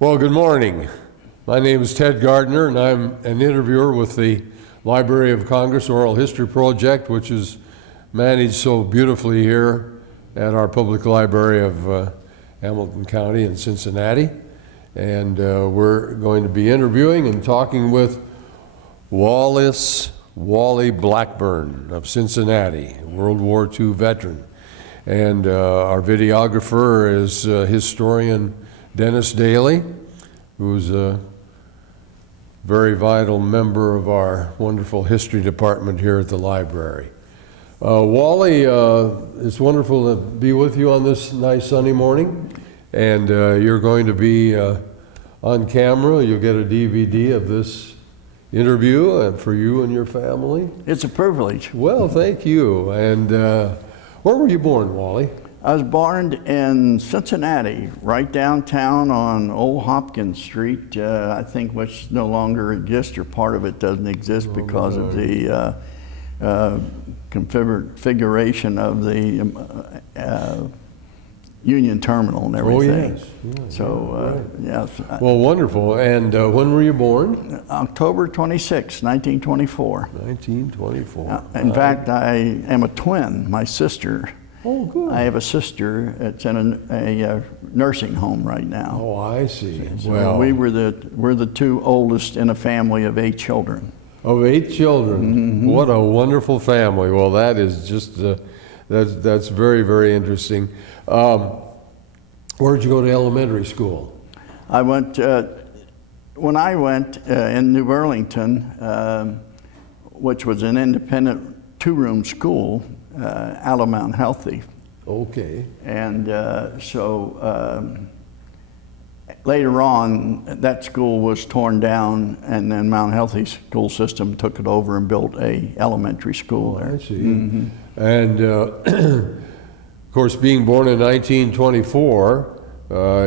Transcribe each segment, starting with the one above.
Well, good morning. My name is Ted Gardner, and I'm an interviewer with the Library of Congress Oral History Project, which is managed so beautifully here at our public library of Hamilton County in Cincinnati. And we're going to be interviewing and talking with Wallace Wally Blackburn of Cincinnati, World War II veteran. And our videographer is historian Dennis Daly, who's a very vital member of our wonderful history department here at the library. Wally, it's wonderful to be with you on this nice sunny morning, and you're going to be on camera. You'll get a DVD of this interview for you and your family. It's a privilege. Well, thank you. And where were you born, Wally? I was born in Cincinnati, right downtown on Old Hopkins Street, I think, which no longer exists, or part of it doesn't exist because of the configuration of the Union Terminal and everything. Oh, yes. Yeah, so, right. yes. Well, wonderful. And when were you born? October 26, 1924. 1924. In fact, I am a twin. My sister. Oh, good. I have a sister that's in a nursing home right now. Oh, I see. So well, we're the two oldest in a family of 8 children. Of 8 children. Mm-hmm. What a wonderful family. Well, that is just that's very, very interesting. Where did you go to elementary school? I went when I went in New Burlington, which was an independent 2-room school. Out of Mount Healthy. Okay. And so later on, that school was torn down, and then Mount Healthy school system took it over and built a elementary school there. I see. Mm-hmm. And of course, being born in 1924,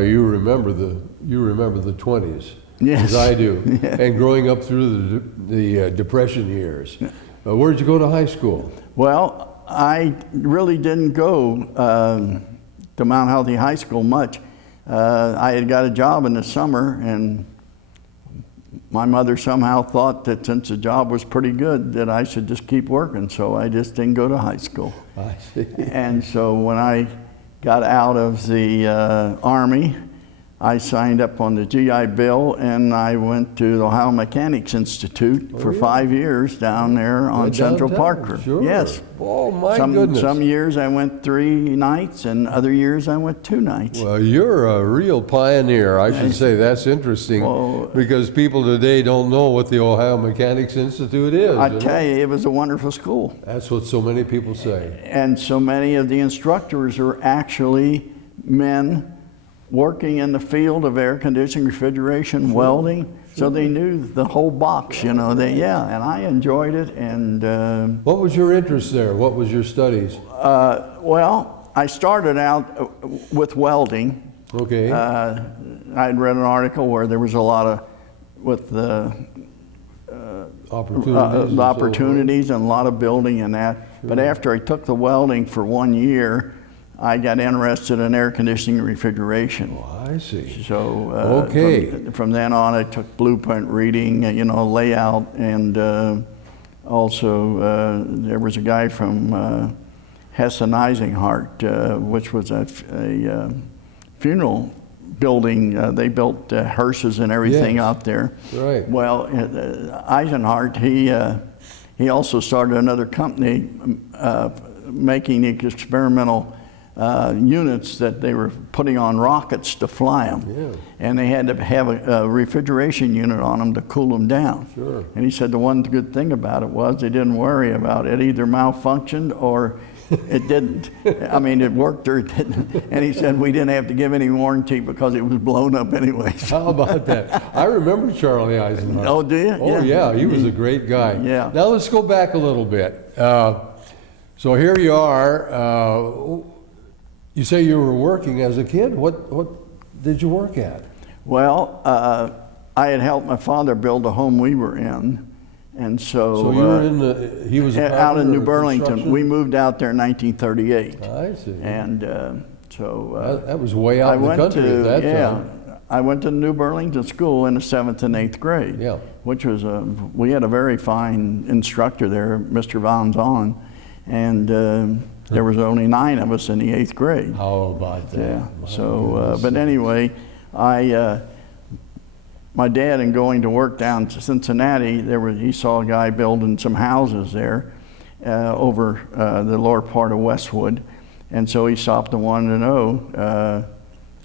you remember the 20s. Yes. As I do. Yeah. And growing up through the Depression years. Where did you go to high school? Well, I really didn't go to Mount Healthy High School much. I had got a job in the summer, and my mother somehow thought that since the job was pretty good that I should just keep working, so I just didn't go to high school. I see. And so when I got out of the Army, I signed up on the GI Bill, and I went to the Ohio Mechanics Institute for 5 years down there on Central Park. Sure. Yes. Oh, my goodness. Some years I went 3 nights, and other years I went 2 nights. Well, you're a real pioneer, I should say. That's interesting, because people today don't know what the Ohio Mechanics Institute is. I tell you, it was a wonderful school. That's what so many people say. And so many of the instructors are actually men working in the field of air conditioning, refrigeration, welding, so they knew the whole box, you know. And I enjoyed it. And what was your interest there? What was your studies? Well, I started out with welding. Okay. I'd read an article where there was a lot of with the opportunities and a lot of building and that. Sure. But after I took the welding for 1 year, I got interested in air conditioning and refrigeration. Oh, I see. So from then on, I took blueprint reading, layout, and also there was a guy from Hessen-Eisenhardt, which was a funeral building. They built hearses and everything out there. Right. Well, Eisenhardt, he also started another company making experimental units that they were putting on rockets to fly them. Yeah. And they had to have a refrigeration unit on them to cool them down. Sure. And he said the one good thing about it was they didn't worry about it. Either malfunctioned or it didn't. I mean, it worked or it didn't. And he said we didn't have to give any warranty because it was blown up anyway. How about that? I remember Charlie Eisenhardt. Oh, do you? Oh, yeah. He was a great guy. Yeah. Now let's go back a little bit. So here you are. You say you were working as a kid. What did you work at? Well, I had helped my father build a home we were in, and so you were in the. He was out in New Burlington. We moved out there in 1938. I see. And so that was way out in the country at that time. I went to New Burlington School in the 7th and 8th grade, Yeah. which was we had a very fine instructor there, Mr. Van Zon, and there was only 9 of us in the 8th grade. How about that? Yeah. My So, goodness. but anyway, my dad, in going to work down to Cincinnati, he saw a guy building some houses there over the lower part of Westwood, and so he stopped and wanted to know.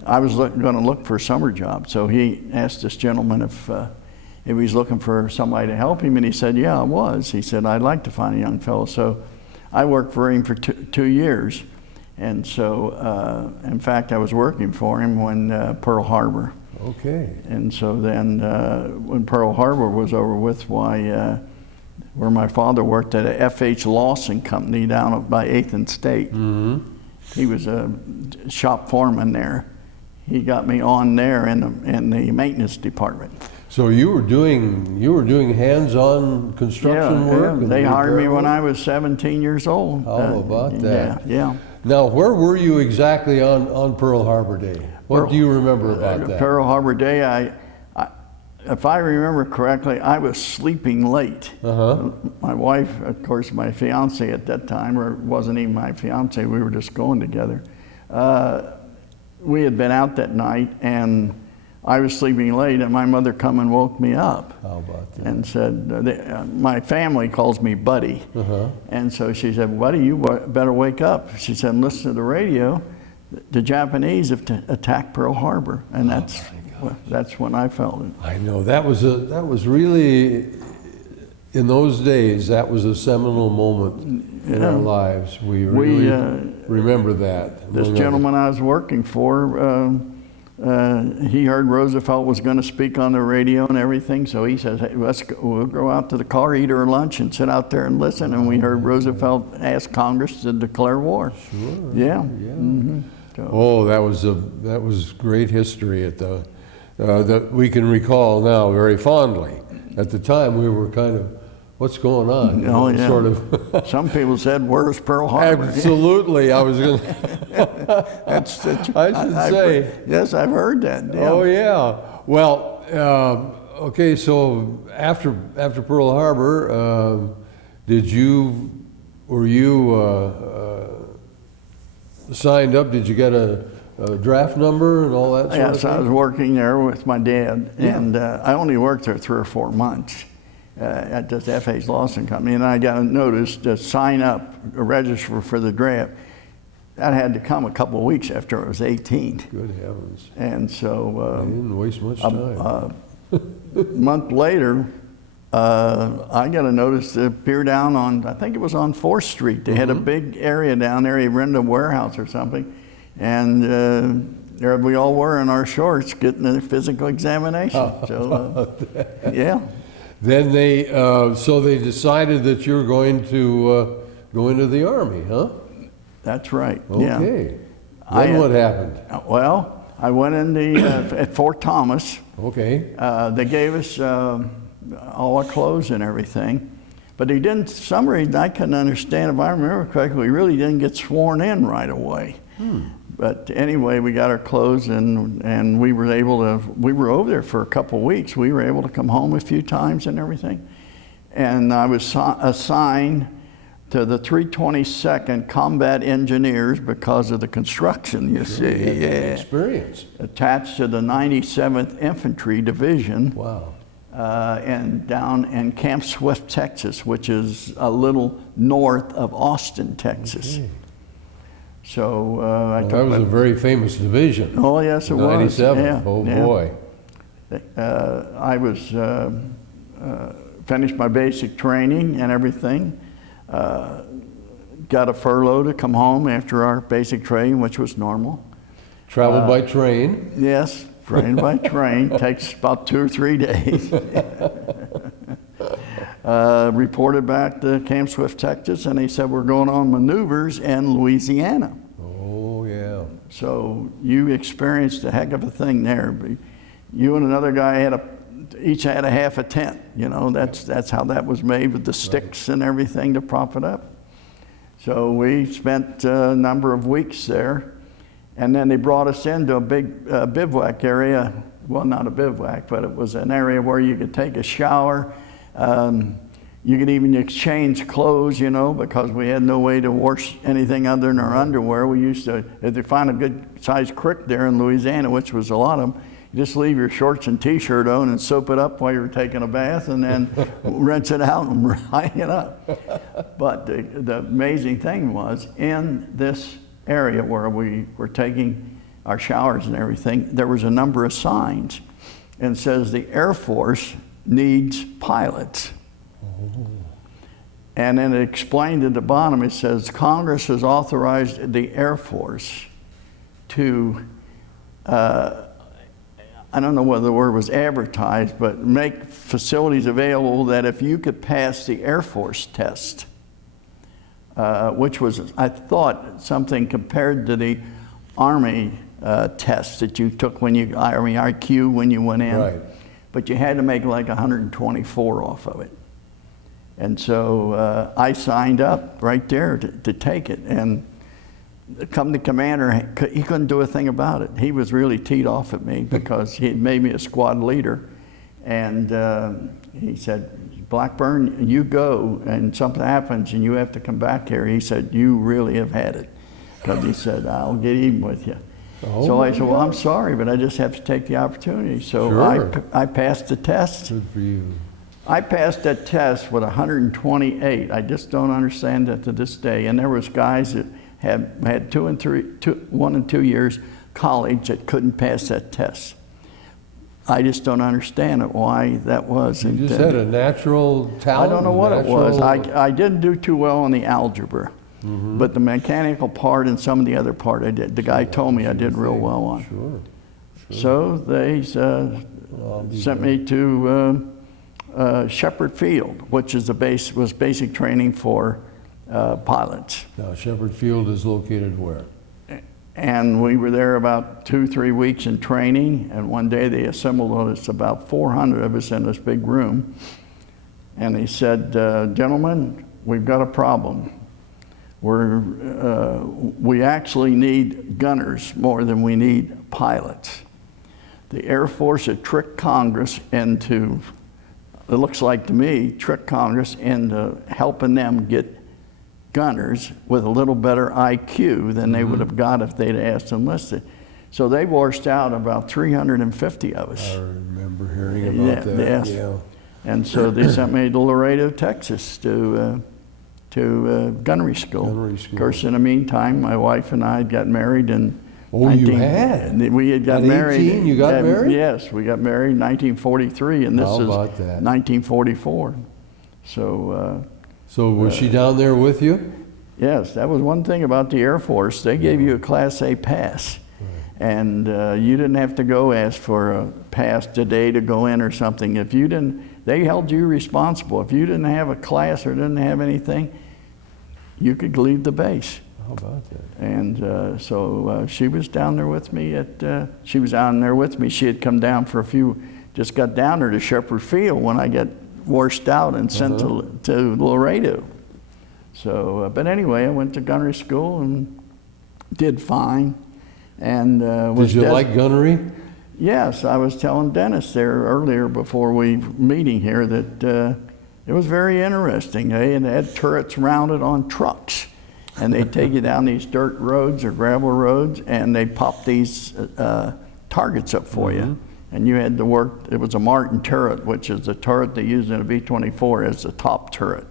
I was going to look for a summer job, so he asked this gentleman if he was looking for somebody to help him, and he said, "Yeah, I was." He said, "I'd like to find a young fellow." So I worked for him for 2 years, and so in fact, I was working for him when Pearl Harbor. Okay. And so then when Pearl Harbor was over with, where my father worked at a F.H. Lawson company down by 8th and State. Mm-hmm. He was a shop foreman there. He got me on there in the maintenance department. So you were doing hands-on construction work? and They hired me repair when work? I was 17 years old. How about that? Yeah. Now, where were you exactly on Pearl Harbor Day? What do you remember about that? Pearl Harbor Day, if I remember correctly, I was sleeping late. Uh-huh. My wife, of course, my fiance at that time, or it wasn't even my fiance, we were just going together. We had been out that night, and I was sleeping late, and my mother come and woke me up. How about that? And said, my family calls me Buddy. Uh-huh. And so she said, "Buddy, you better wake up." She said, "Listen to the radio. The Japanese have attacked Pearl Harbor." And that's when I felt it. I know that was really, in those days, that was a seminal moment in our lives. We really remember that. This gentleman I was working for, he heard Roosevelt was going to speak on the radio and everything, so he says, "Hey, we'll go out to the car, eat our lunch, and sit out there and listen." And we heard Roosevelt ask Congress to declare war. Sure. Yeah. Yeah. Mm-hmm. So, Oh, that was great history that we can recall now very fondly. At the time, we were kind of, what's going on? Oh, yeah. Sort of. some people said, "Where's Pearl Harbor?" Absolutely, I was going to. I should say. Yes, I've heard that. Yeah. Oh yeah. Well, okay. So after Pearl Harbor, were you signed up? Did you get a draft number and all that sort of Yes, thing? I was working there with my dad, and I only worked there 3 or 4 months at this F.H. Lawson company, and I got a notice to sign up, register for the draft. That had to come a couple of weeks after I was 18. Good heavens. And I so didn't waste much time. a month later, I got a notice to appear down on, I think it was on 4th Street. They had a big area down there. He rented a warehouse or something. And there we all were in our shorts getting a physical examination. So, yeah. Then so they decided that you're going to go into the Army, huh? That's right. Okay. Yeah. Then what happened? Well, I went in at Fort Thomas. Okay. They gave us all our clothes and everything. But he didn't, for some reason, I couldn't understand, if I remember correctly, we really didn't get sworn in right away. But anyway, we got our clothes, and we were over there for a couple of weeks. We were able to come home a few times and everything. And I was assigned to the 322nd Combat Engineers because of the construction, you see. You had that experience. Attached to the 97th Infantry Division. Wow. And down in Camp Swift, Texas, which is a little north of Austin, Texas. Okay. So That was a very famous division. Oh yes, it was. 97. Yeah, Oh yeah. boy. I was finished my basic training and everything. Got a furlough to come home after our basic training, which was normal. Traveled by train. Yes, trained by train. Takes about 2 or 3 days. Reported back to Camp Swift, Texas, and they said we're going on maneuvers in Louisiana. Oh yeah. So you experienced a heck of a thing there. You and another guy each had a half a tent. You know, that's how that was made, with the sticks and everything to prop it up. So we spent a number of weeks there, and then they brought us into a big bivouac area well, not a bivouac, but it was an area where you could take a shower. You could even exchange clothes, you know, because we had no way to wash anything other than our underwear. We used to, if they find a good sized creek there in Louisiana, which was a lot of them, you just leave your shorts and t-shirt on and soap it up while you're taking a bath and then rinse it out and hang it up. But the amazing thing was, in this area where we were taking our showers and everything, there was a number of signs, and it says the Air Force needs pilots. And then it explained at the bottom, it says Congress has authorized the Air Force to, I don't know whether the word was advertised, but make facilities available that if you could pass the Air Force test, which was, I thought, something compared to the Army test that you took when you, Army IQ when you went in. Right. But you had to make like 124 off of it. And so I signed up right there to take it. And come the commander, he couldn't do a thing about it. He was really teed off at me because he had made me a squad leader. And he said, Blackburn, you go and something happens and you have to come back here. He said, you really have had it. Because he said, I'll get even with you. Oh, so I said, well, I'm sorry, but I just have to take the opportunity. So sure. I passed the test. Good for you. I passed that test with 128. I just don't understand that to this day. And there was guys that had 1 and 2 years college that couldn't pass that test. I just don't understand it, why that was. You just had a natural talent. I don't know what it was. I didn't do too well on the algebra, but the mechanical part and some of the other part I did. The guy told me I did real well on. Sure. So they sent me to Shepherd Field, which is was basic training for pilots. Now, Shepherd Field is located where? And we were there about 2-3 weeks in training, and one day they assembled us, about 400 of us in this big room, and they said, gentlemen, we've got a problem. We actually need gunners more than we need pilots. The Air Force had tricked Congress into, it looks like to me, tricked Congress into helping them get gunners with a little better IQ than they would have got if they'd asked enlisted. So they washed out about 350 of us. I remember hearing about that. Yes. Yeah. And so they sent me to Laredo, Texas to gunnery school. Gunnery school. Of course, in the meantime, my wife and I got married in Oh, you had? We had got At married. 18, you got married? Yes, we got married in 1943, and this How is about that? 1944. So. So was she down there with you? Yes, that was one thing about the Air Force. They gave you a Class A pass, and you didn't have to go ask for a pass today to go in or something. If you didn't, they held you responsible. If you didn't have a class or didn't have anything, you could leave the base. How about that? And so she was down there with me she was down there with me. She had come down for just got down there to Shepherd Field when I got washed out and sent to Laredo. So, but anyway, I went to gunnery school and did fine. And did you like gunnery? Yes, I was telling Dennis there earlier before we meeting here that it was very interesting. They had turrets mounted on trucks, and they'd take you down these dirt roads or gravel roads, and they pop these targets up for you. And you had to work, it was a Martin turret, which is the turret they use in a B-24 as the top turret.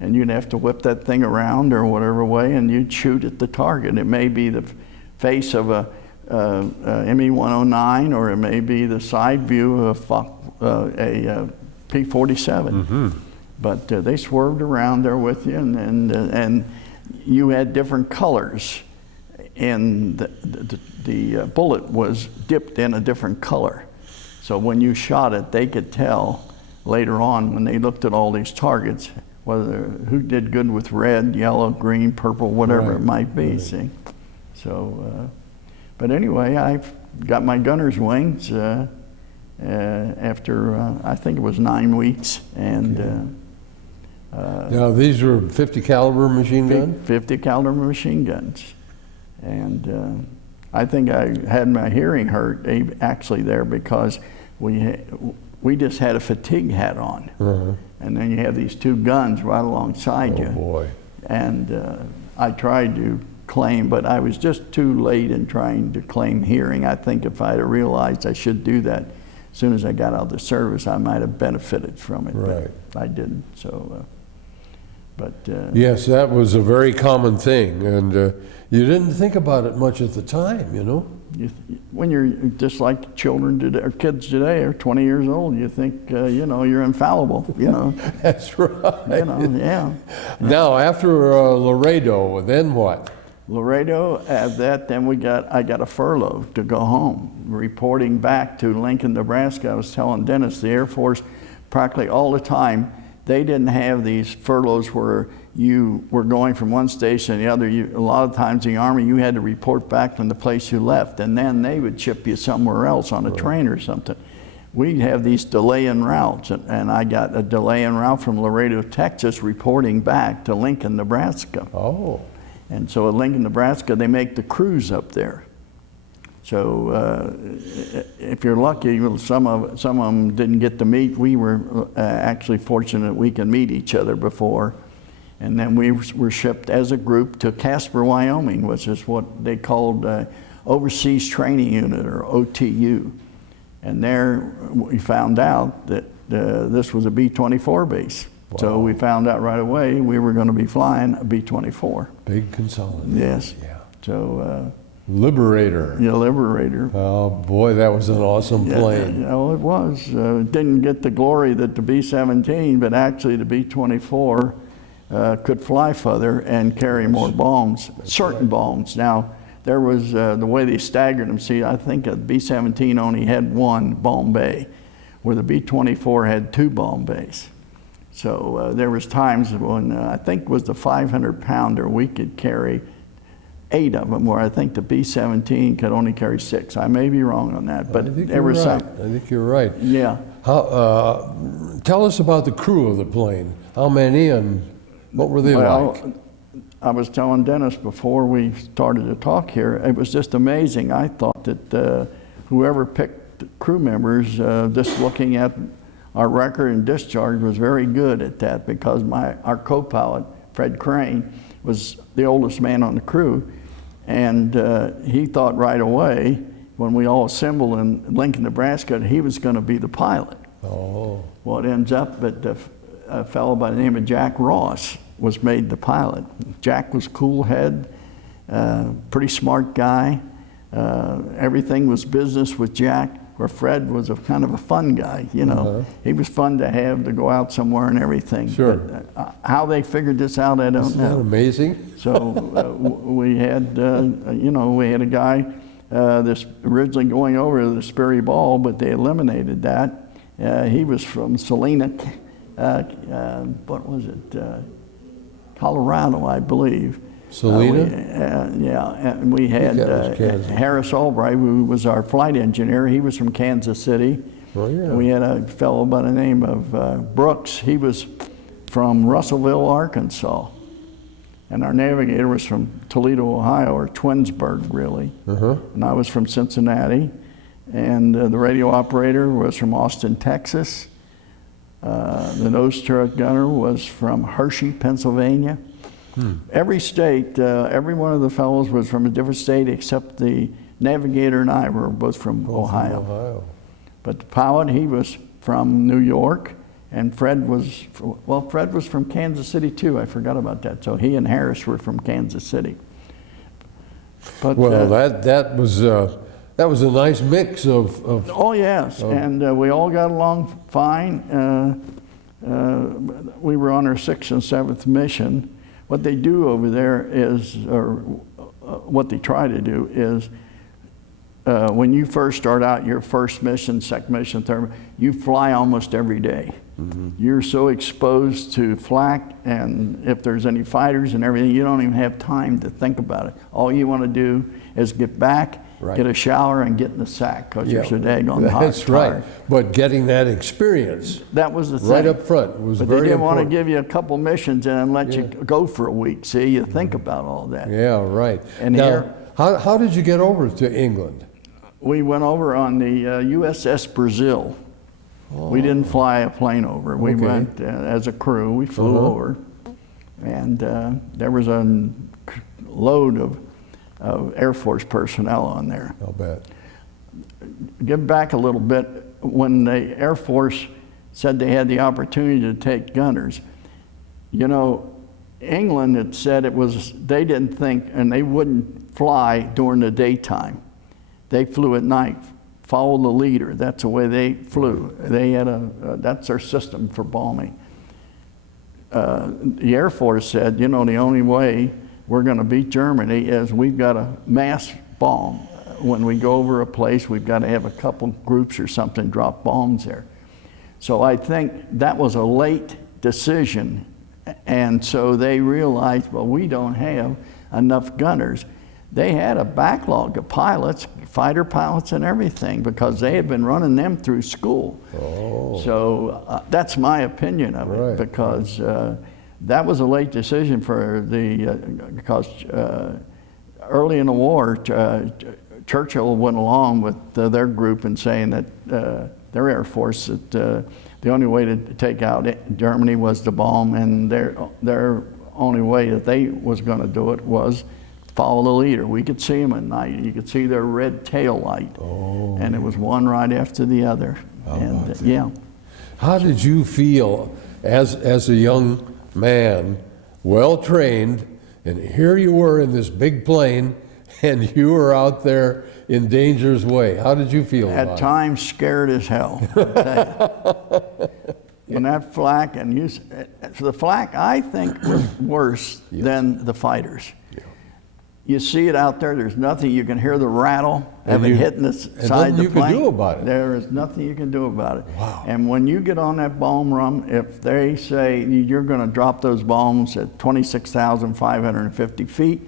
And you'd have to whip that thing around or whatever way, and you'd shoot at the target. It may be the face of a ME-109, or it may be the side view of a P-47. But they swerved around there with you, and you had different colors. And the bullet was dipped in a different color. So when you shot it, they could tell later on when they looked at all these targets who did good with red, yellow, green, purple, whatever it might be, see? So, but anyway, I got my gunner's wings after, I think it was 9 weeks. And now these were 50 caliber machine guns? 50 caliber machine guns. And I think I had my hearing hurt actually there because we just had a fatigue hat on. And then you have these two guns right alongside you. Oh boy. And I tried to claim, but I was just too late in trying to claim hearing. I think if I had realized I should do that as soon as I got out of the service, I might have benefited from it. Right. But I didn't. So, yes, that was a very common thing, and you didn't think about it much at the time, you know. When you're just like children today, or kids today, are 20 years old, you think you know, you're infallible. You know. That's right. You know, yeah. Now, after Laredo, then what? Laredo, I got a furlough to go home. Reporting back to Lincoln, Nebraska, I was telling Dennis, the Air Force, practically all the time, they didn't have these furloughs where you were going from one station to the other. A lot of times in the Army, you had to report back from the place you left, and then they would ship you somewhere else on a train or something. We'd have these delay-in routes, and I got a delay-in route from Laredo, Texas, reporting back to Lincoln, Nebraska. Oh. And so at Lincoln, Nebraska, they make the crews up there. So if you're lucky, some of them didn't get to meet. We were actually fortunate we can meet each other before. And then we were shipped as a group to Casper, Wyoming, which is what they called Overseas Training Unit, or OTU. And there we found out that this was a B-24 base. Wow. So we found out right away we were going to be flying a B-24. Big consolidation. Yes. Yeah. So. Liberator. Yeah, Liberator. Oh boy, that was an awesome plane. Yeah, it was. Didn't get the glory that the B-17, but actually the B-24 could fly further and carry more bombs, certain bombs. Now, there was the way they staggered them. See, I think a B-17 only had one bomb bay, where the B-24 had two bomb bays. So there was times when I think it was the 500-pounder, we could carry 8 of them, where I think the B-17 could only carry 6. I may be wrong on that, but there was some. I think you're right. Yeah. Tell us about the crew of the plane. How many and what were they like? I was telling Dennis before we started to talk here, it was just amazing. I thought that whoever picked crew members, just looking at our record and discharge, was very good at that, because our co-pilot, Fred Crane, was the oldest man on the crew, and he thought right away, when we all assembled in Lincoln, Nebraska, that he was going to be the pilot. Oh. Well, it ends up that a fellow by the name of Jack Ross was made the pilot. Jack was cool head, pretty smart guy. Everything was business with Jack, where Fred was a kind of a fun guy, you know. He was fun to have to go out somewhere and everything. Sure. But, how they figured this out, I don't know. Isn't that amazing? So we had, we had a guy this originally going over to the Sperry Ball, but they eliminated that. He was from Salina, what was it? Colorado, I believe. Salina? Yeah, and we had Harris Albright, who was our flight engineer. He was from Kansas City. Oh, yeah. We had a fellow by the name of Brooks. He was from Russellville, Arkansas. And our navigator was from Toledo, Ohio, or Twinsburg, really. And I was from Cincinnati. And the radio operator was from Austin, Texas. The nose turret gunner was from Hershey, Pennsylvania. Every state, every one of the fellows was from a different state, except the navigator and I were both from Ohio. But the pilot, he was from New York, and Fred was from Kansas City too. I forgot about that. So he and Harris were from Kansas City. But, well, that was a nice mix of oh yes, and we all got along fine. We were on our 6th and 7th mission. What they do over there is, or what they try to do is, when you first start out your first mission, second mission, third, you fly almost every day. You're so exposed to flak, and if there's any fighters and everything, you don't even have time to think about it. All you want to do is get back, get a shower, and get in the sack, because you're so daggone hot. That's right. But getting that experience, that was the thing. Right up front was but very important. They didn't want to give you a couple missions and let you go for a week. See, you think about all that. Yeah, right. And now, here, How did you get over to England? We went over on the USS Brazil. We didn't fly a plane over. We went as a crew. We flew over, and there was a load of Air Force personnel on there. I'll bet. Get back a little bit. When the Air Force said they had the opportunity to take gunners, you know, England had said they didn't think, and they wouldn't fly during the daytime. They flew at night, follow the leader. That's the way they flew. They had that's their system for bombing. The Air Force said, you know, the only way we're going to beat Germany is we've got a mass bomb. When we go over a place, we've got to have a couple groups or something drop bombs there. So I think that was a late decision. And so they realized, well, we don't have enough gunners. They had a backlog of pilots, fighter pilots and everything, because they had been running them through school. Oh. So that's my opinion of it, because that was a late decision for because early in the war, Churchill went along with their group in saying that their Air Force, that the only way to take out Germany was to bomb, and their only way that they was going to do it was follow the leader. We could see them at night. You could see their red tail light, and it was one right after the other. And yeah. How did you feel as a young man, well trained, and here you were in this big plane, and you were out there in danger's way? How did you feel about it? At times, scared as hell. I tell you. When that flak, the flak, I think, was worse than the fighters. Yeah. You see it out there. There's nothing. You can hear the rattle of it hitting the side of the plane. Nothing you can do about it. There is nothing you can do about it. Wow. And when you get on that bomb run, if they say you're going to drop those bombs at 26,550 feet,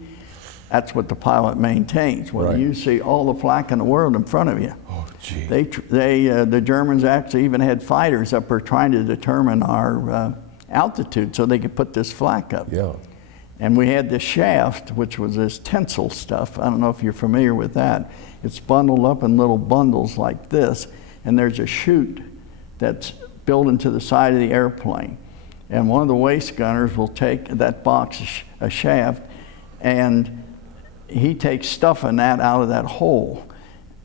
that's what the pilot maintains. Well, you see all the flak in the world in front of you. Oh, gee. The Germans actually even had fighters up there trying to determine our altitude so they could put this flak up. Yeah. And we had this shaft, which was this tensile stuff. I don't know if you're familiar with that. It's bundled up in little bundles like this, and there's a chute that's built into the side of the airplane. And one of the waist gunners will take that box, a shaft, and he takes stuff in that out of that hole.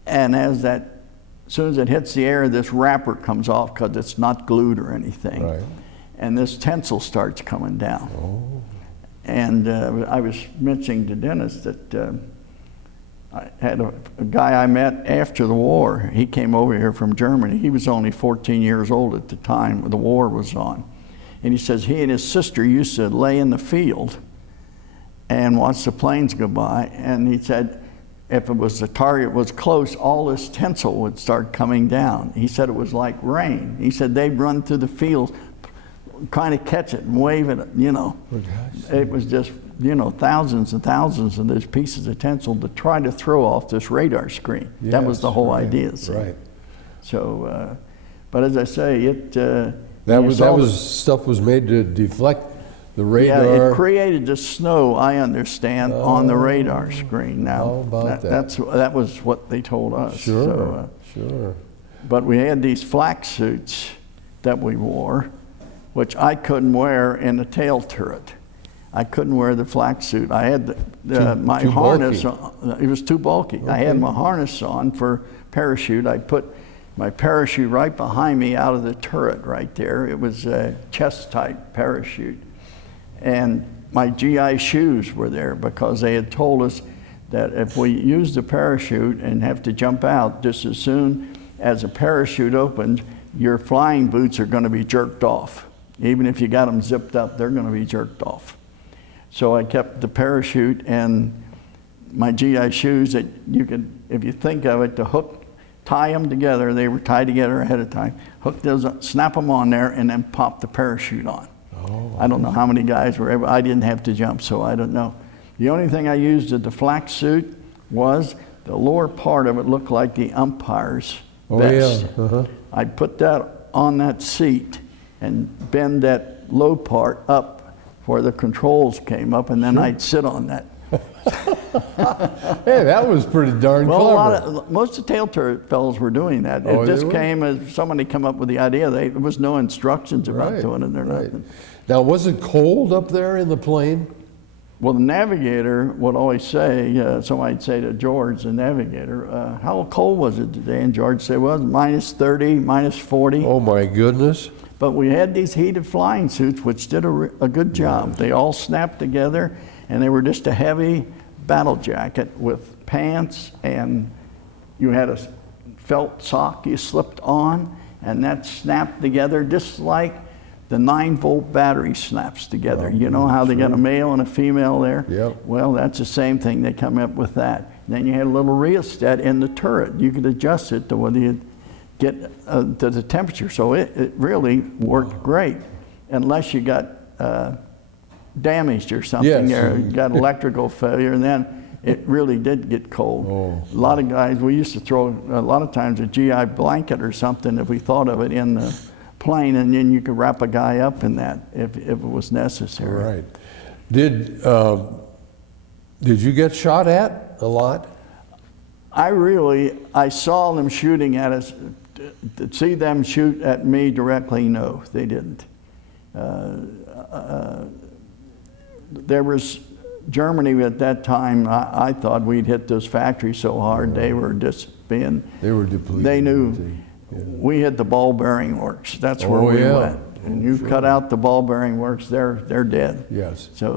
And as soon as it hits the air, this wrapper comes off because it's not glued or anything. Right. And this tensile starts coming down. Oh. And I was mentioning to Dennis that I had a guy I met after the war. He came over here from Germany. He was only 14 years old at the time when the war was on. And he says he and his sister used to lay in the field and watch the planes go by, and he said if the target was close, all this tensile would start coming down. He said it was like rain. He said they'd run through the fields trying to catch it and wave it, you know. It was just, you know, thousands and thousands of those pieces of tensile to try to throw off this radar screen. Yes, that was the whole idea. See? Right. So, but as I say, stuff was made to deflect the radar. Yeah, it created the snow, I understand, on the radar screen. Now, how about that was what they told us. Sure, so, sure. But we had these flak suits that we wore, which I couldn't wear in the tail turret. I couldn't wear the flak suit. I had my harness on. It was too bulky. Okay. I had my harness on for parachute. I put my parachute right behind me out of the turret right there. It was a chest-type parachute. And my GI shoes were there because they had told us that if we use the parachute and have to jump out, just as soon as a parachute opens, your flying boots are going to be jerked off. Even if you got them zipped up, they're going to be jerked off. So I kept the parachute and my GI shoes that you could, if you think of it, the hook, tie them together. They were tied together ahead of time. Hook those up, snap them on there, and then pop the parachute on. Oh, I don't know how many guys were ever, I didn't have to jump, so I don't know. The only thing I used at the flak suit was the lower part of it looked like the umpire's vest. Yeah. I'd put that on that seat and bend that low part up where the controls came up, and then I'd sit on that. Hey, that was pretty darn clever. Most of the tail turret fellows were doing that. Oh, It they just were? came as somebody come up with the idea. There was no instructions about doing it or nothing. Now, was it cold up there in the plane? Well, the navigator would always say, somebody'd say to George, the navigator, how cold was it today? And George said, well, it was minus 30, minus 40. Oh, my goodness. But we had these heated flying suits, which did a good job. They all snapped together, and they were just a heavy battle jacket with pants, and you had a felt sock you slipped on, and that snapped together just like the 9-volt battery snaps together. You know how they got a male and a female there? Yep. Well, that's the same thing. They come up with that. Then you had a little rheostat in the turret. You could adjust it to whether you get to the temperature. So it really worked great, unless you got damaged or something, Yes. or you got electrical failure, and then it really did get cold. Oh. A lot of guys, we used to throw a lot of times a GI blanket or something if we thought of it in the plane, and then you could wrap a guy up in that if it was necessary. Right. Did you get shot at a lot? I saw them shooting at us. To see them shoot at me directly, no, they didn't. There was Germany at that time. I thought we'd hit those factories so hard, they were just being. They were depleted. They knew. Yeah. We hit the ball bearing works. That's where we went. And you cut out the ball bearing works, they're dead. Yes. So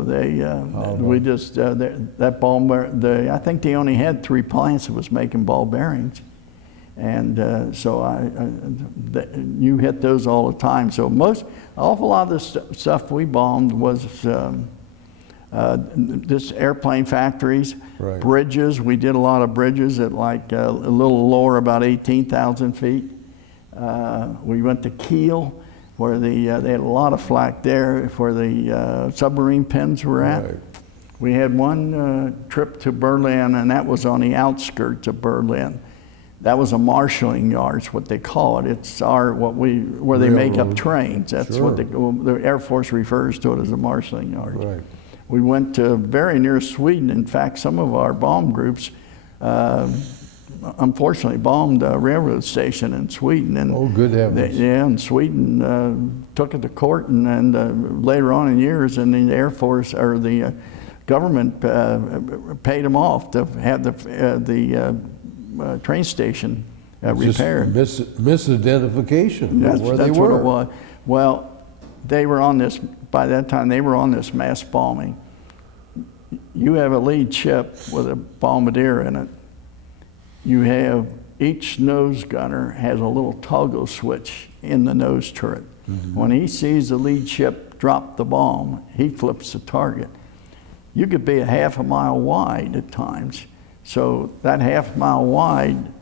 we just that ball I think they only had 3 plants that was making ball bearings, and you hit those all the time. So awful lot of the stuff we bombed was this airplane factories, Right. bridges. We did a lot of bridges at like a little lower, about 18,000 feet. We went to Kiel, where they had a lot of flak there, where the submarine pins were at. Right. We had one trip to Berlin, and that was on the outskirts of Berlin. That was a marshalling yard, is what they call it. It's where they make up Railroad. trains. That's Sure. what the Air Force refers to it as a marshalling yard. Right. We went to very near Sweden. In fact, some of our bomb groups unfortunately bombed a railroad station in Sweden. And Oh, good heavens. and Sweden took it to court, and later on in years, and the Air Force or the government paid them off to have the train station repaired. Just misidentification That's, of where they that's were. what it was. Well, they were on this, by that time, they were on this mass bombing. You have a lead ship with a bombardier in it. You have, each nose gunner has a little toggle switch in the nose turret. Mm-hmm. When he sees the lead ship drop the bomb, he flips the target. You could be a half a mile wide at times. So that half mile wide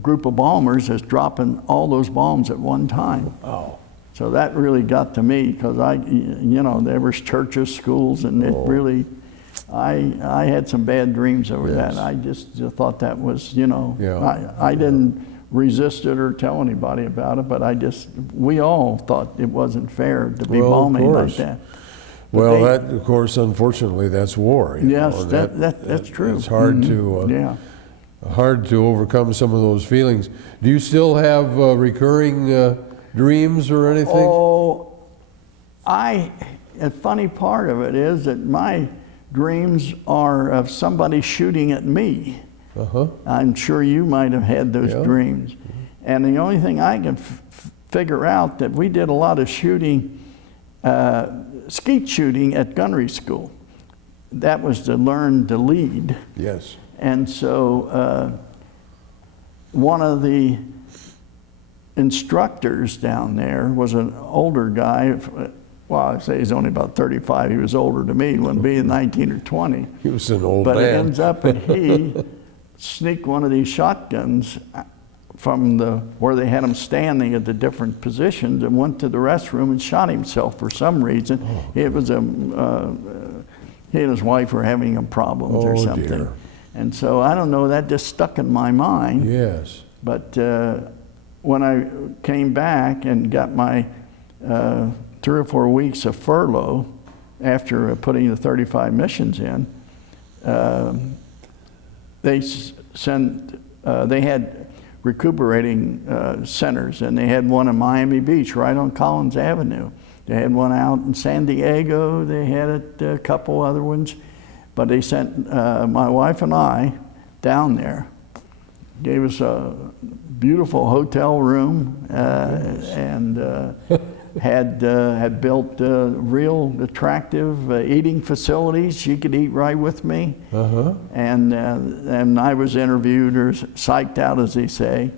group of bombers is dropping all those bombs at one time. Oh. So that really got to me, because there was churches, schools, and it really, I had some bad dreams over that. I just thought that was, I didn't resist it or tell anybody about it, but we all thought it wasn't fair to be bombing like that. Well, that, of course, unfortunately, that's war. Yes, that's true. It's hard hard to overcome some of those feelings. Do you still have recurring dreams or anything? Oh, a funny part of it is that my dreams are of somebody shooting at me. Uh-huh. I'm sure you might have had those dreams. And the only thing I can figure out, that we did a lot of shooting, skeet shooting at gunnery school. That was to learn to lead. Yes. And so one of the instructors down there was an older guy. Well, I say he's only about 35. He was older than me, wouldn't be 19 or 20. He was an old But man. it ends up that he sneaked one of these shotguns from where they had him standing at the different positions, and went to the restroom and shot himself for some reason. It was he and his wife were having a problems or something. Dear. And so I don't know, that just stuck in my mind. Yes. But when I came back and got my 3 or 4 weeks of furlough after putting the 35 missions in, they had recuperating centers, and they had one in Miami Beach right on Collins Avenue. They had one out in San Diego. They had a couple other ones, but they sent my wife and I down there, gave us a beautiful hotel room, and had built real attractive eating facilities. She could eat right with me, and I was interviewed, or psyched out, as they say.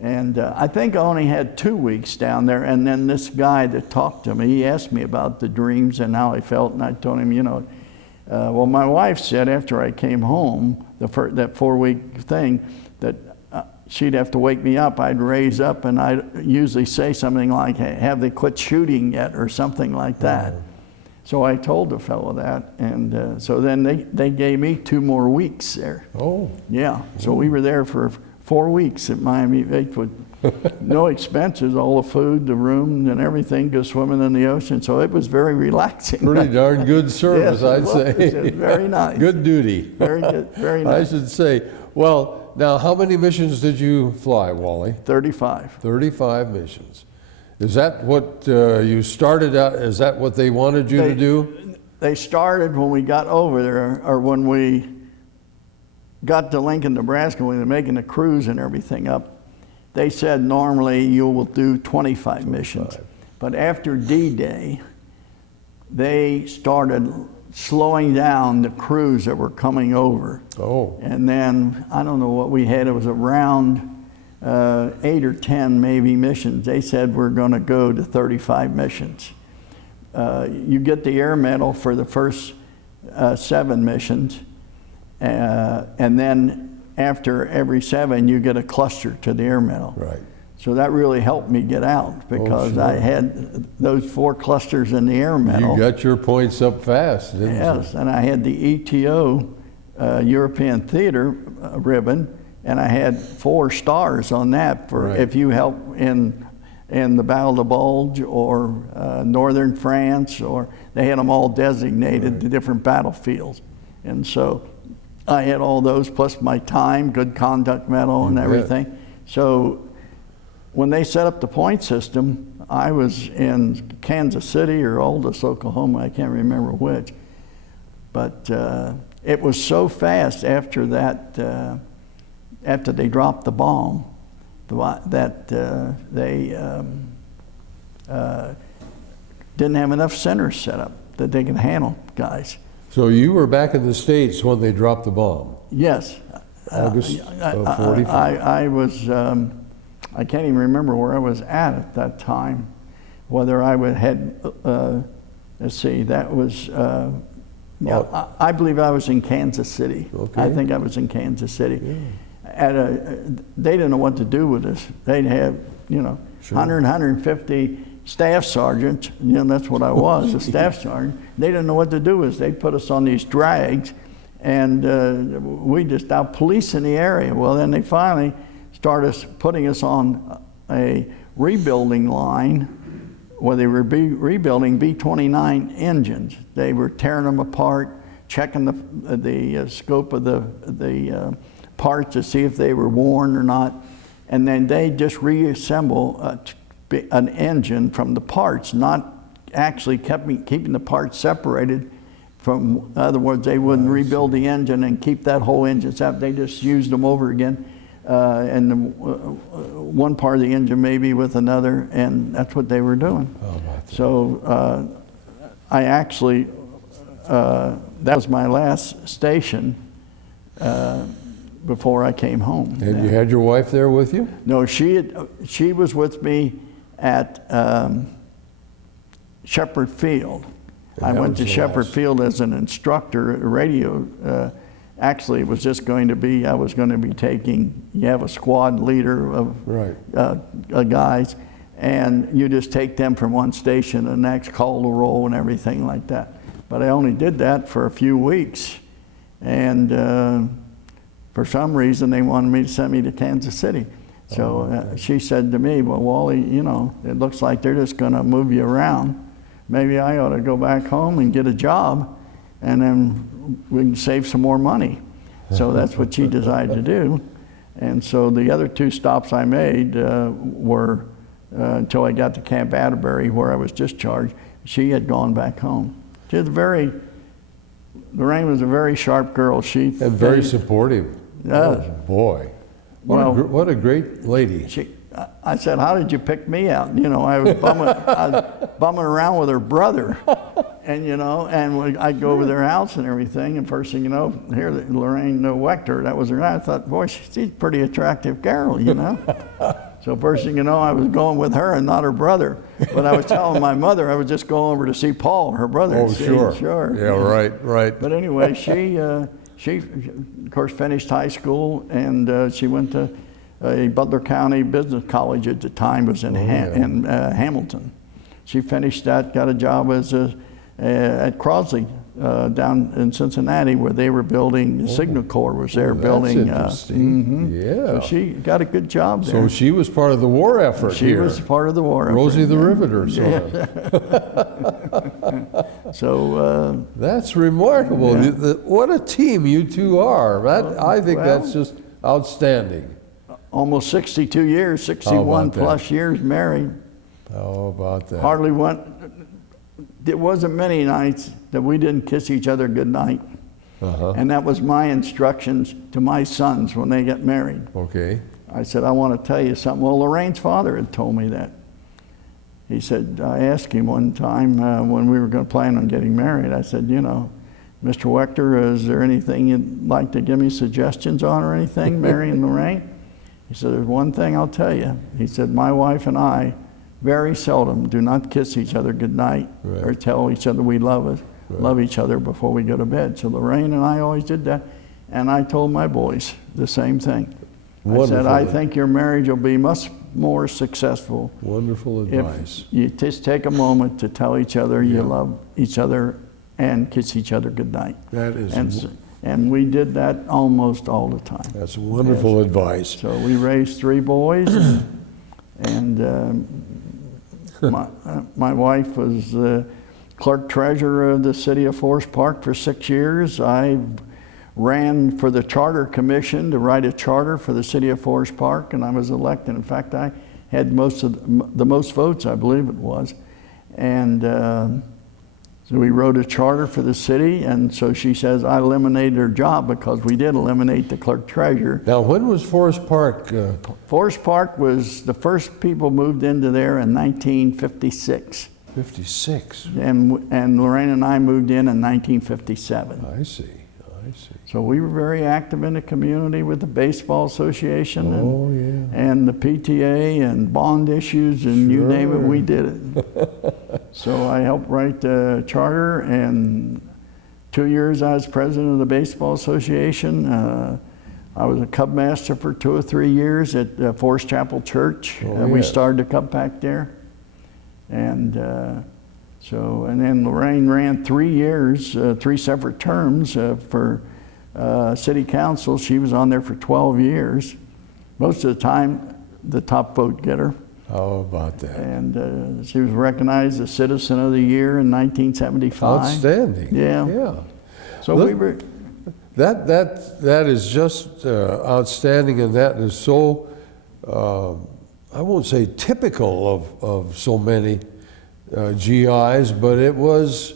And I think I only had 2 weeks down there, and then this guy that talked to me, he asked me about the dreams and how I felt, and I told him, well, my wife said after I came home, that 4-week thing, that she'd have to wake me up. I'd raise up, and I'd usually say something like, hey, have they quit shooting yet, or something like that. So I told the fellow that, and so then they gave me 2 more weeks there. Oh. Yeah, so we were there for 4 weeks at Miami Beach with no expenses, all the food, the room, and everything, go swimming in the ocean. So it was very relaxing. Pretty darn good service, Yes, I'd say. It was very nice. Good duty. Very good, very nice. I should say. Well, now, how many missions did you fly, Wally? 35. 35 missions. Is that what you started out, is that what they wanted you to do? They started when we got over there, or when we got to Lincoln, Nebraska, when they were making the cruise and everything up. They said normally you will do 25 missions. But after D-Day, they started slowing down the crews that were coming over. Oh. And then, I don't know what we had, it was around 8 or 10 maybe missions. They said we're gonna go to 35 missions. You get the Air Medal for the first 7 missions, and then after every 7, you get a cluster to the Air Medal. Right. So that really helped me get out, because sure. I had those 4 clusters in the Air Medal. You got your points up fast, didn't you? Yes, and I had the ETO European Theater ribbon, and I had 4 stars on that for Right. if you help in the Battle of the Bulge, or Northern France, or they had them all designated to different battlefields. And so I had all those, plus my time, good conduct medal, and everything. So when they set up the point system, I was in Kansas City or Aldous, Oklahoma, I can't remember which. But it was so fast after that, after they dropped the bomb, that they didn't have enough centers set up that they could handle guys. So you were back in the States when they dropped the bomb? Yes. August of 45? I was, I can't even remember where I was at that time. Whether I had, let's see, that was, yeah, I believe I was in Kansas City. Okay. I think I was in Kansas City. Yeah. They didn't know what to do with us. They'd have, Sure. 100, 150 staff sergeants, that's what I was, a staff sergeant. They didn't know what to do with us. They'd put us on these drags, and we just out policing the area. Well, then they finally started putting us on a rebuilding line where they were rebuilding B-29 engines. They were tearing them apart, checking the scope of the parts to see if they were worn or not, and then they just reassemble an engine from the parts, not actually keeping the parts separated from, in other words, they wouldn't rebuild the engine and keep that whole engine separate. They just used them over again, and one part of the engine maybe with another, and that's what they were doing. Oh, so I actually, that was my last station before I came home. And you had your wife there with you? No, she was with me at Shepherd Field. I went to Shepherd Field as an instructor at radio. Actually, it was just going to be, I was going to be taking, you have a squad leader of guys, and you just take them from one station to the next, call the roll and everything like that. But I only did that for a few weeks. And for some reason, they wanted me to send me to Kansas City. So she said to me, well, Wally, it looks like they're just going to move you around. Maybe I ought to go back home and get a job. and then we can save some more money. So that's what she decided to do. And so the other 2 stops I made were until I got to Camp Atterbury, where I was discharged. She had gone back home. She was Lorraine was a very sharp girl. And very supportive. Oh, boy. What a great lady. I said, how did you pick me out? You know, I was bumming around with her brother. And, you know, and I'd go over their house and everything, and first thing you know, here, Lorraine Wechter, that was her. I thought, boy, she's a pretty attractive girl, you know. So first thing you know, I was going with her and not her brother. But I was telling my mother I was just going over to see Paul, her brother. Oh, sure. Yeah, right. But anyway, she of course finished high school, and she went to Butler County Business College at the time, was in Hamilton. She finished that, got a job as at Crosley down in Cincinnati, where they were building, Signal Corps was there building. Interesting. Yeah. So she got a good job there. So she was part of the war effort She was part of the war Rosie effort. the Riveter, sort of. So that's remarkable. Yeah. What a team you 2 are. I think that's just outstanding. Almost 62 years, 61 plus years married. How about that? Hardly one. There wasn't many nights that we didn't kiss each other goodnight. And that was my instructions to my sons when they got married. Okay. I said, I want to tell you something. Well, Lorraine's father had told me that. He said, I asked him one time when we were going to plan on getting married, I said, you know, Mr. Wechter, is there anything you'd like to give me suggestions on or anything, marrying Lorraine? He said, there's one thing I'll tell you. He said, my wife and I very seldom do not kiss each other goodnight or tell each other we love each other before we go to bed. So Lorraine and I always did that. And I told my boys the same thing. Wonderful. I said, I think your marriage will be much more successful. Wonderful advice. If you just take a moment to tell each other you love each other and kiss each other goodnight. That is. And we did that almost all the time. That's wonderful advice. So we raised 3 boys, and my wife was the clerk treasurer of the city of Forest Park for 6 years. I ran for the charter commission to write a charter for the city of Forest Park, and I was elected. In fact, I had the most votes, I believe it was. And so we wrote a charter for the city, and so she says I eliminated her job because we did eliminate the clerk treasurer. Now, when was Forest Park? Forest Park was, the first people moved into there in 1956. 56. And Lorraine and I moved in 1957. I see. So we were very active in the community with the Baseball Association and the PTA and bond issues, and you name it, we did it. So I helped write the charter, and 2 years I was president of the Baseball Association. I was a Cub Master for 2 or 3 years at Forest Chapel Church. We started a Cub Pack there. And and then Lorraine ran 3 years, 3 separate terms for city council. She was on there for 12 years. Most of the time, the top vote getter. How about that? And she was recognized as Citizen of the Year in 1975. Outstanding. Yeah. So we were. That is just outstanding, and that is so, I won't say typical of so many GIs, but it was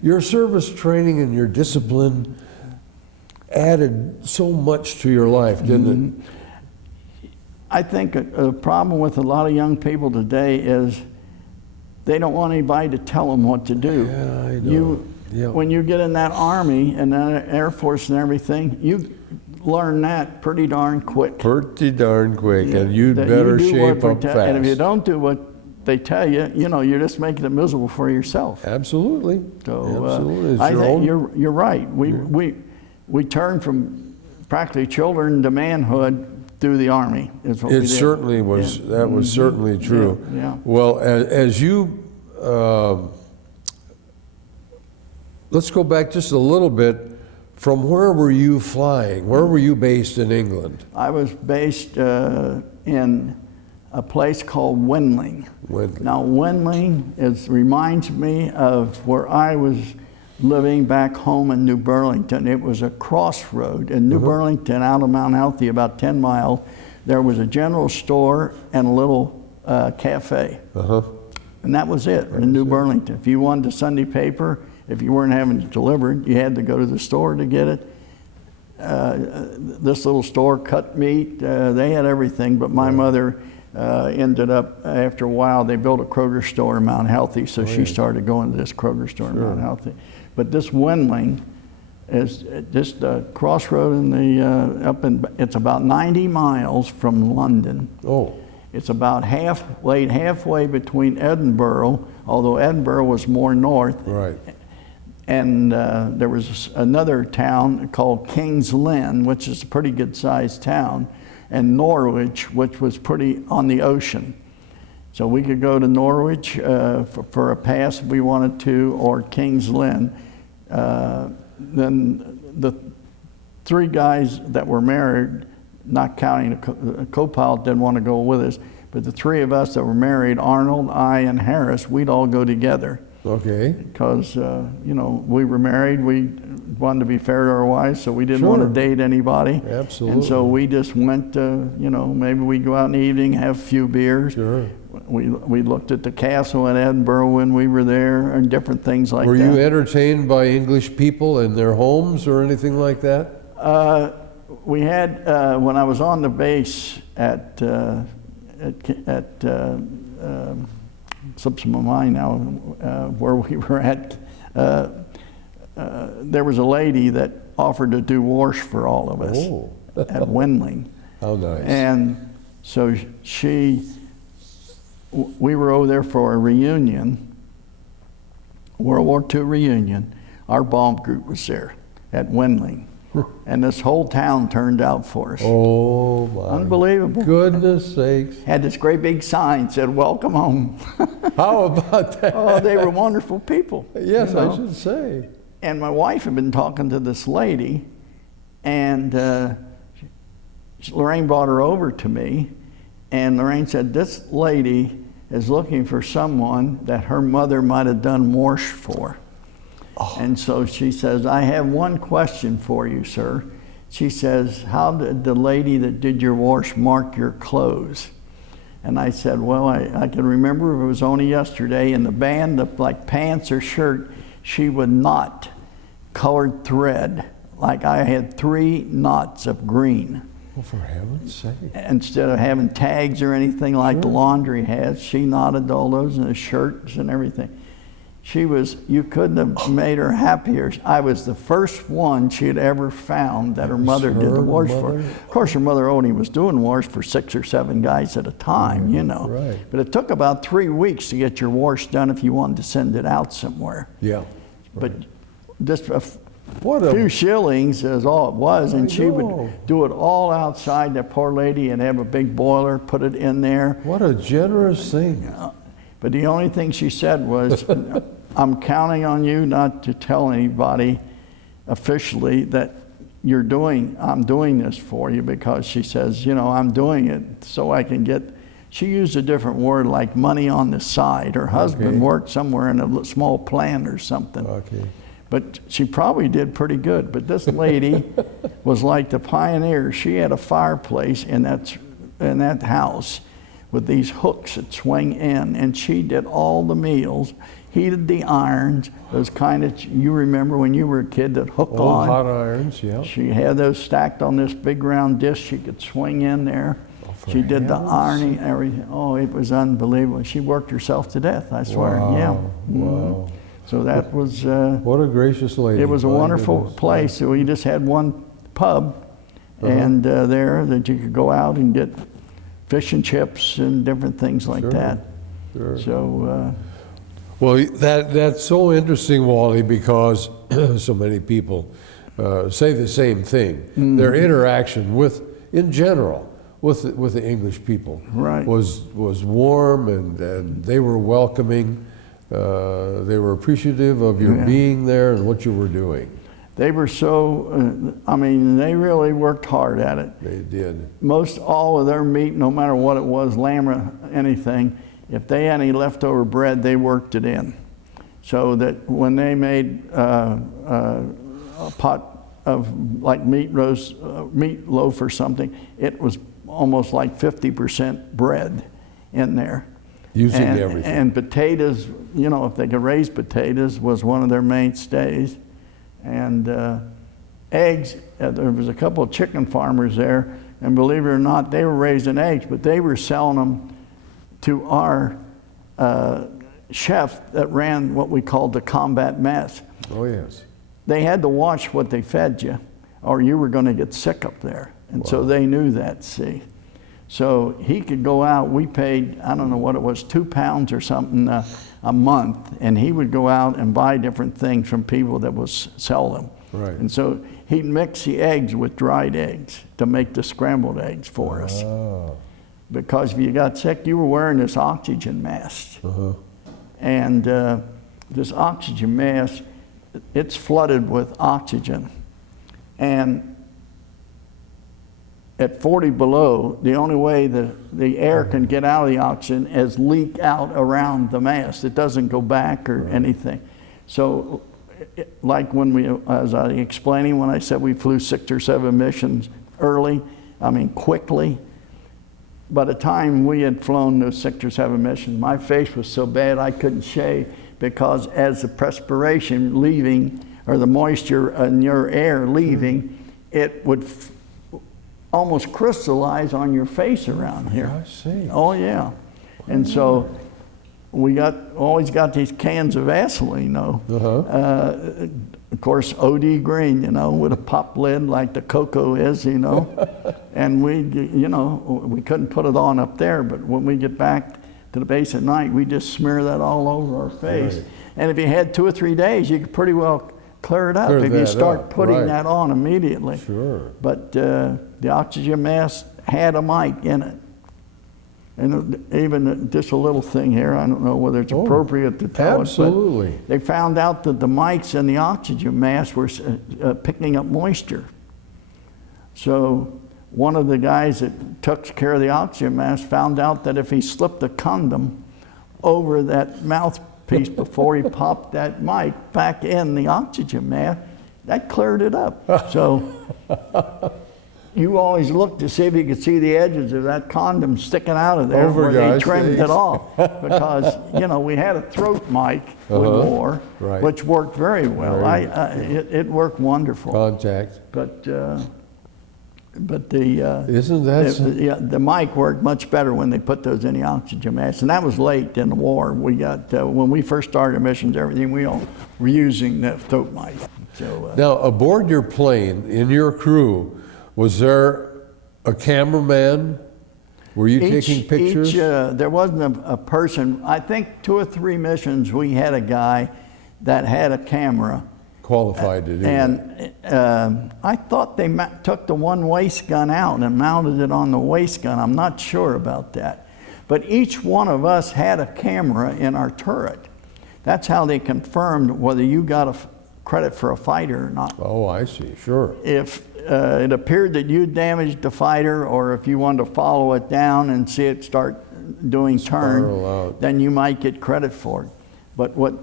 your service training and your discipline added so much to your life, didn't it? I think a problem with a lot of young people today is they don't want anybody to tell them what to do. Yeah, I know. When you get in that Army and that Air Force and everything, you learn that pretty darn quick. And you'd better shape up fast. And if you don't do what they tell you, you're just making it miserable for yourself. Absolutely. So Absolutely. I think you're right. We turned from practically children to manhood through the Army. Is what we did. Certainly was. Yeah. That was certainly true. Yeah. Well, as you let's go back just a little bit. From where were you flying? Where were you based in England? I was based in a place called Wendling. Now, Wendling reminds me of where I was living back home in New Burlington. It was a crossroad. In New Burlington, out of Mount Healthy, about 10 miles, there was a general store and a little cafe. And that was it in New Burlington. If you wanted a Sunday paper, if you weren't having it delivered, you had to go to the store to get it. This little store cut meat, they had everything, but my mother ended up, after a while, they built a Kroger store in Mount Healthy, so she started going to this Kroger store in Mount Healthy. But this Wendling is just a crossroad in the, it's about 90 miles from London. It's about halfway between Edinburgh, although Edinburgh was more north. And there was another town called King's Lynn, which is a pretty good sized town, and Norwich, which was pretty on the ocean. So we could go to Norwich for a pass if we wanted to, or King's Lynn. Then the three guys that were married, not counting a co-pilot, didn't want to go with us, but the three of us that were married, Arnold, I, and Harris, we'd all go together. Because, you know, we were married, we wanted to be fair to our wives, so we didn't want to date anybody. And so we just went to, you know, maybe we'd go out in the evening, have a few beers. We looked at the castle in Edinburgh when we were there, and different things like that. Were you entertained by English people in their homes or anything like that? We had, when I was on the base at slips my mind now, where we were at, there was a lady that offered to do wash for all of us at Wendling. How nice. And so we were over there for a reunion, World War II reunion. Our bomb group was there at Wendling. And this whole town turned out for us. Oh my Unbelievable. Goodness sakes. Had this great big sign said, "Welcome home." How about that? Oh, they were wonderful people. Yes, you know? I should say. And my wife had been talking to this lady, and Lorraine brought her over to me, and Lorraine said, "This lady is looking for someone that her mother might have done wash for." And so she says, "I have one question for you, sir." She says, "How did the lady that did your wash mark your clothes?" And I said, "Well, I can remember it was only yesterday, in the band of like pants or shirt, she would knot colored thread. Like I had 3 knots of green." Well, for heaven's sake. Instead of having tags or anything like the laundry has, she knotted all those in the shirts and everything. She was, you couldn't have made her happier. I was the first one she had ever found that her mother did the wash for. Of course, her mother only was doing wash for 6 or 7 guys at a time, you know. But it took about 3 weeks to get your wash done if you wanted to send it out somewhere. But just a few shillings is all it was, and she would do it all outside. That poor lady, and have a big boiler, put it in there. What a generous thing. But the only thing she said was, "I'm counting on you not to tell anybody officially that I'm doing this for you," because she says, "You know, I'm doing it so I can get," she used a different word, like money on the side. Her husband worked somewhere in a small plant or something. But she probably did pretty good. But this lady was like the pioneer. She had a fireplace in that house with these hooks that swing in, and she did all the meals, heated the irons, those kind of, you remember when you were a kid, that hook on. Hot irons, yeah. She had those stacked on this big round disc she could swing in there. She did the ironing, everything. Oh, it was unbelievable. She worked herself to death, I swear. Wow. So that was... what a gracious lady. It was a wonderful place. So we just had one pub, and there that you could go out and get fish and chips and different things like that. So, well, that's so interesting, Wally, because so many people say the same thing. Their interaction in general, with the English people was warm, and they were welcoming. They were appreciative of your being there and what you were doing. They were so, I mean, they really worked hard at it. They did. Most all of their meat, no matter what it was, lamb or anything, if they had any leftover bread, they worked it in. so that when they made a pot of like meatloaf or something, it was almost like 50% bread in there. Using everything. And potatoes, you know, if they could raise potatoes, was one of their mainstays. And eggs, there was a couple of chicken farmers there, and believe it or not, they were raising eggs, but they were selling them to our chef that ran what we called the combat mess. Oh, yes. They had to watch what they fed you, or you were going to get sick up there. And so they knew that, see. So he could go out, we paid, I don't know what it was, £2 or something a month, and he would go out and buy different things from people that would sell them. Right. And so he'd mix the eggs with dried eggs to make the scrambled eggs for us. Because if you got sick, you were wearing this oxygen mask. And this oxygen mask, it's flooded with oxygen. And at 40 below, the only way the air can get out of the oxygen is leak out around the mask. It doesn't go back or anything. So like when we, as I was explaining, when I said we flew 6 or 7 missions early, I mean quickly, by the time we had flown those 6 or 7 missions, my face was so bad I couldn't shave, because as the perspiration leaving, or the moisture in your air leaving, it would almost crystallize on your face around here. I see. Oh yeah. And so we always got these cans of Vaseline, though. Of course, OD green, you know, with a pop lid like the cocoa is, you know. And we couldn't put it on up there, but when we get back to the base at night, we just smear that all over our face. Right. And if you had 2 or 3 days, you could pretty well clear it up if you start putting that on immediately. Sure. But the oxygen mask had a mic in it. And even just a little thing here, I don't know whether it's appropriate to tell absolutely. it, but they found out that the mics in the oxygen mask were picking up moisture. So one of the guys that took care of the oxygen mask found out that if he slipped a condom over that mouthpiece before he popped that mic back in the oxygen mask, that cleared it up. So you always look to see if you could see the edges of that condom sticking out of there where they trimmed it off. Because, you know, we had a throat mic we wore, which worked very well. It worked wonderful. Contact. But the isn't that the mic worked much better when they put those in the oxygen masks, and that was late in the war. We got when we first started missions, everything we all were using the throat mic. So now aboard your plane, in your crew, was there a cameraman? Were you taking pictures? There wasn't a person. I think 2 or 3 missions we had a guy that had a camera. Qualified to do that. And I thought they took the one waist gun out and mounted it on the waist gun. I'm not sure about that. But each one of us had a camera in our turret. That's how they confirmed whether you got a credit for a fighter or not. Oh, I see, sure. If it appeared that you damaged the fighter, or if you wanted to follow it down and see it start doing turn, then you might get credit for it. But what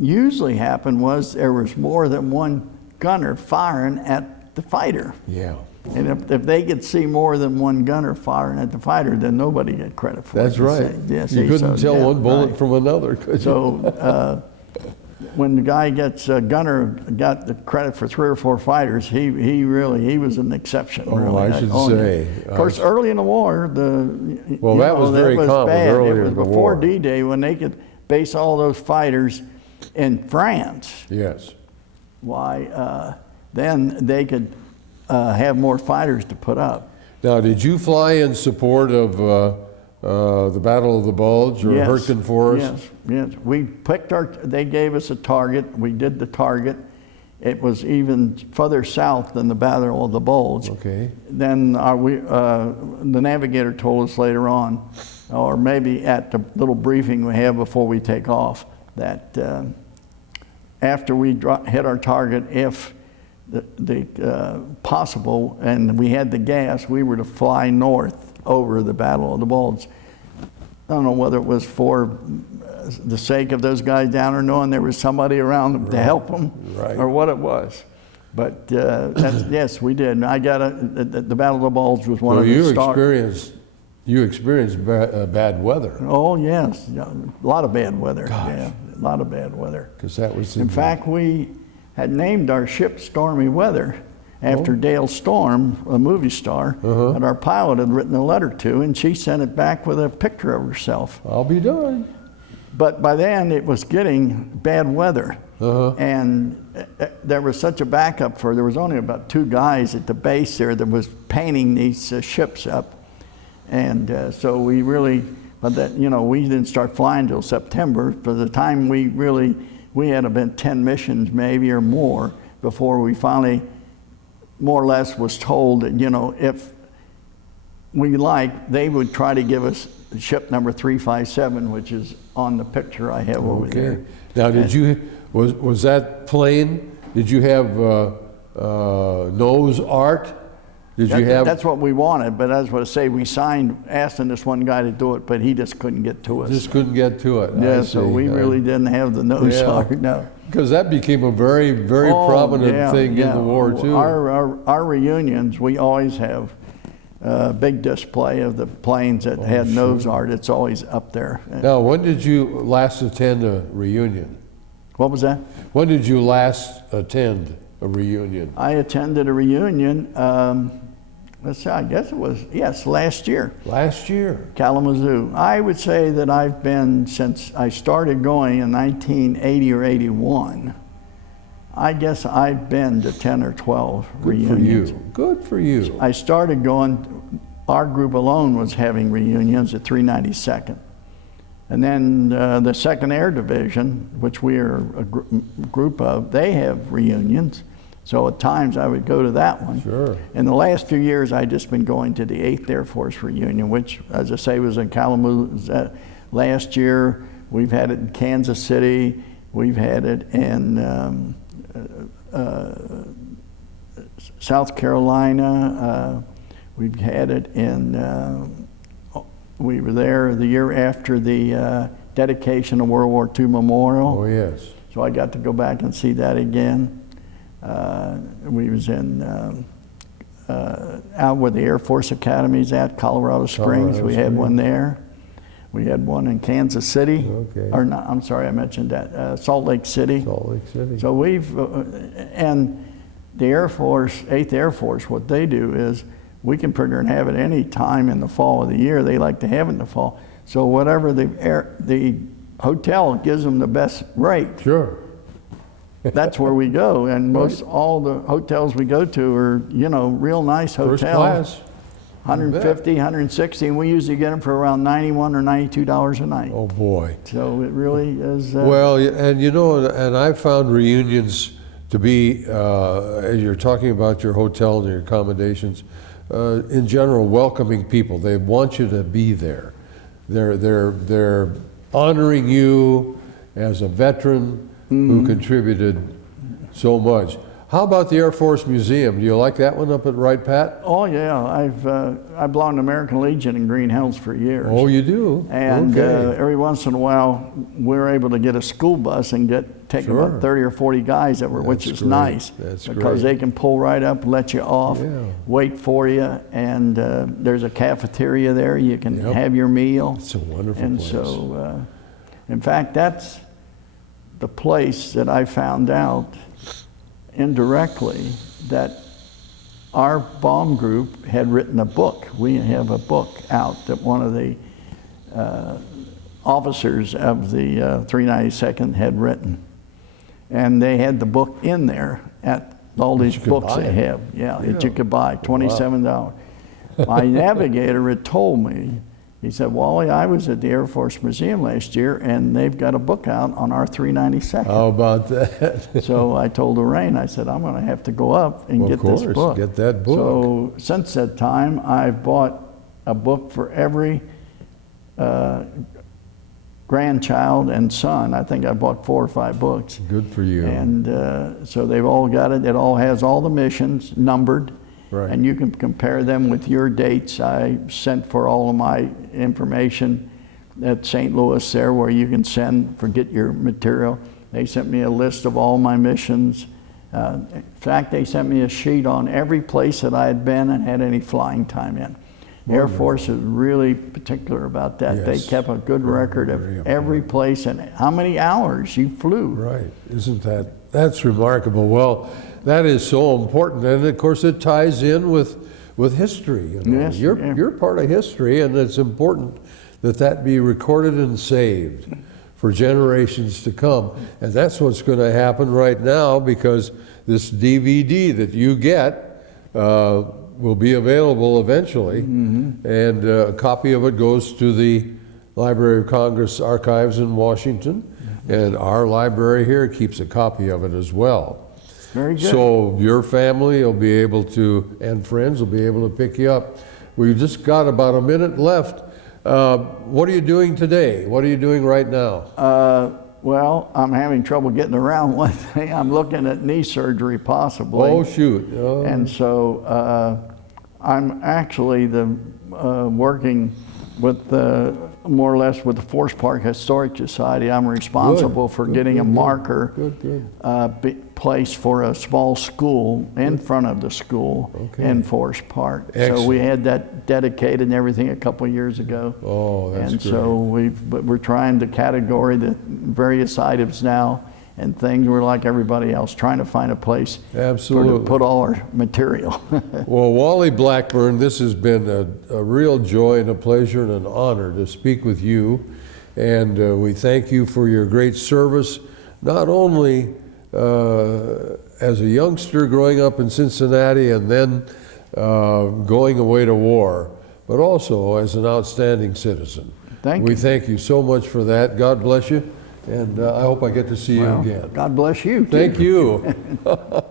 usually happened was there was more than one gunner firing at the fighter. Yeah. And if they could see more than one gunner firing at the fighter, then nobody get credit for it. That's right. You couldn't tell one bullet from another, could you? So when the guy gunner got the credit for 3 or 4 fighters, he was an exception. Oh, really. I should say. Of course, early in the war, that was very common earlier in the war. It was before D-Day when they could base all those fighters in France. Yes. Why, then they could have more fighters to put up. Now, did you fly in support of the Battle of the Bulge or Hurtgen Forest? Yes. We picked they gave us a target. We did the target. It was even further south than the Battle of the Bulge. Okay. Then the navigator told us later on, or maybe at the little briefing we have before we take off, that after we hit our target, if the possible, and we had the gas, we were to fly north over the Battle of the Bulge. I don't know whether it was for the sake of those guys down or knowing there was somebody around them to help them, or what it was. But yes, we did. And I got the Battle of the Bulge was one of the stars. You experienced bad weather. Oh yes, a lot of bad weather. Gosh. Yeah, a lot of bad weather. Because that was in fact, we had named our ship Stormy Weather after Dale Storm, a movie star, that our pilot had written a letter to, and she sent it back with a picture of herself. I'll be darned. But by then it was getting bad weather, and there was such a backup there was only about 2 guys at the base there that was painting these ships up, and so we really, but that we didn't start flying till September. By the time we had about 10 missions maybe or more before we finally, more or less, was told that if we they would try to give us ship number 357, which is on the picture I have over there. Now, was that plane? Did you have nose art? That's what we wanted, but as I say, we signed asking this one guy to do it, but he just couldn't get to us. Just couldn't get to it. Yeah, so we really didn't have the nose art. No. Because that became a very, very prominent thing in the war too. Our reunions, we always have a big display of the planes that had nose art. It's always up there. Now, when did you last attend a reunion? What was that? When did you last attend a reunion? I attended a reunion, let's see, I guess it was, last year. Last year? Kalamazoo. I would say that I've been, since I started going in 1980 or 81, I guess I've been to 10 or 12 reunions. Good for you. I started going, our group alone was having reunions at 392nd. And then the 2nd Air Division, which we are a group of, they have reunions. So at times I would go to that one. Sure. In the last few years, I've just been going to the 8th Air Force reunion, which, as I say, was in Kalamazoo last year. We've had it in Kansas City. We've had it in South Carolina. We've had it in, we were there the year after the dedication of World War II Memorial. Oh, yes. So I got to go back and see that again. We was in out where the Air Force Academy's at, Colorado Springs. We had one there. We had one in Kansas City. Okay. Or not, I'm sorry, I mentioned that. Salt Lake City. Salt Lake City. So we've, and the Air Force, 8th Air Force, what they do is we can figure and have it any time in the fall of the year. They like to have it in the fall. So whatever the hotel gives them the best rate. Sure. That's where we go, and most all the hotels we go to are, real nice hotels. First class. 150, 160, and we usually get them for around $91 or $92 a night. Oh boy. So it really is. Well, and and I found reunions to be, as you're talking about your hotel and your accommodations, in general, welcoming people. They want you to be there. They're honoring you as a veteran who contributed so much. How about the Air Force Museum? Do you like that one up at Wright Pat? Oh yeah, I belonged to American Legion in Green Hills for years. Oh, you do? And okay. Every once in a while, we're able to get a school bus and take about 30 or 40 guys over, which is nice. That's because they can pull right up, let you off, wait for you, and there's a cafeteria there. You can have your meal. It's a wonderful place. And so, in fact, that's the place that I found out indirectly that our bomb group had written a book. We have a book out that one of the officers of the 392nd had written. And they had the book in there at all these books they have. Yeah, that you could buy, $27. Wow. My navigator had told me, he said, Wally, I was at the Air Force Museum last year, and they've got a book out on our 392nd. How about that? So I told Lorraine, I said, I'm going to have to go up and get this book. Get that book. So since that time, I've bought a book for every grandchild and son. I think I bought 4 or 5 books. Good for you. And so they've all got it. It all has all the missions numbered. Right. And you can compare them with your dates. I sent for all of my information at St. Louis there where you can get your material. They sent me a list of all my missions. In fact, they sent me a sheet on every place that I had been and had any flying time in. Air Force is really particular about that. Yes. They kept a good record of every place and how many hours you flew. Right, isn't that's remarkable. Well, that is so important, and of course it ties in with history. You know? Yes, You're part of history, and it's important that be recorded and saved for generations to come. And that's what's going to happen right now, because this DVD that you get will be available eventually, and a copy of it goes to the Library of Congress archives in Washington, and our library here keeps a copy of it as well. Very good. So your family will be able to, and friends will be able to pick you up. We've just got about a minute left. What are you doing today? What are you doing right now? Well, I'm having trouble getting around one thing. I'm looking at knee surgery possibly. Oh, shoot. And so I'm actually working with more or less with the Forest Park Historic Society. I'm responsible for getting a marker placed for a small school in front of the school in Forest Park. Excellent. So we had that dedicated and everything a couple of years ago. Oh, that's and great. so we're trying to category the various items now and things. We're like everybody else, trying to find a place to put all our material. Well, Wally Blackburn, this has been a real joy and a pleasure and an honor to speak with you. And we thank you for your great service, not only as a youngster growing up in Cincinnati and then going away to war, but also as an outstanding citizen. Thank you. We thank you so much for that. God bless you. And I hope I get to see you again. God bless you, too. Thank you.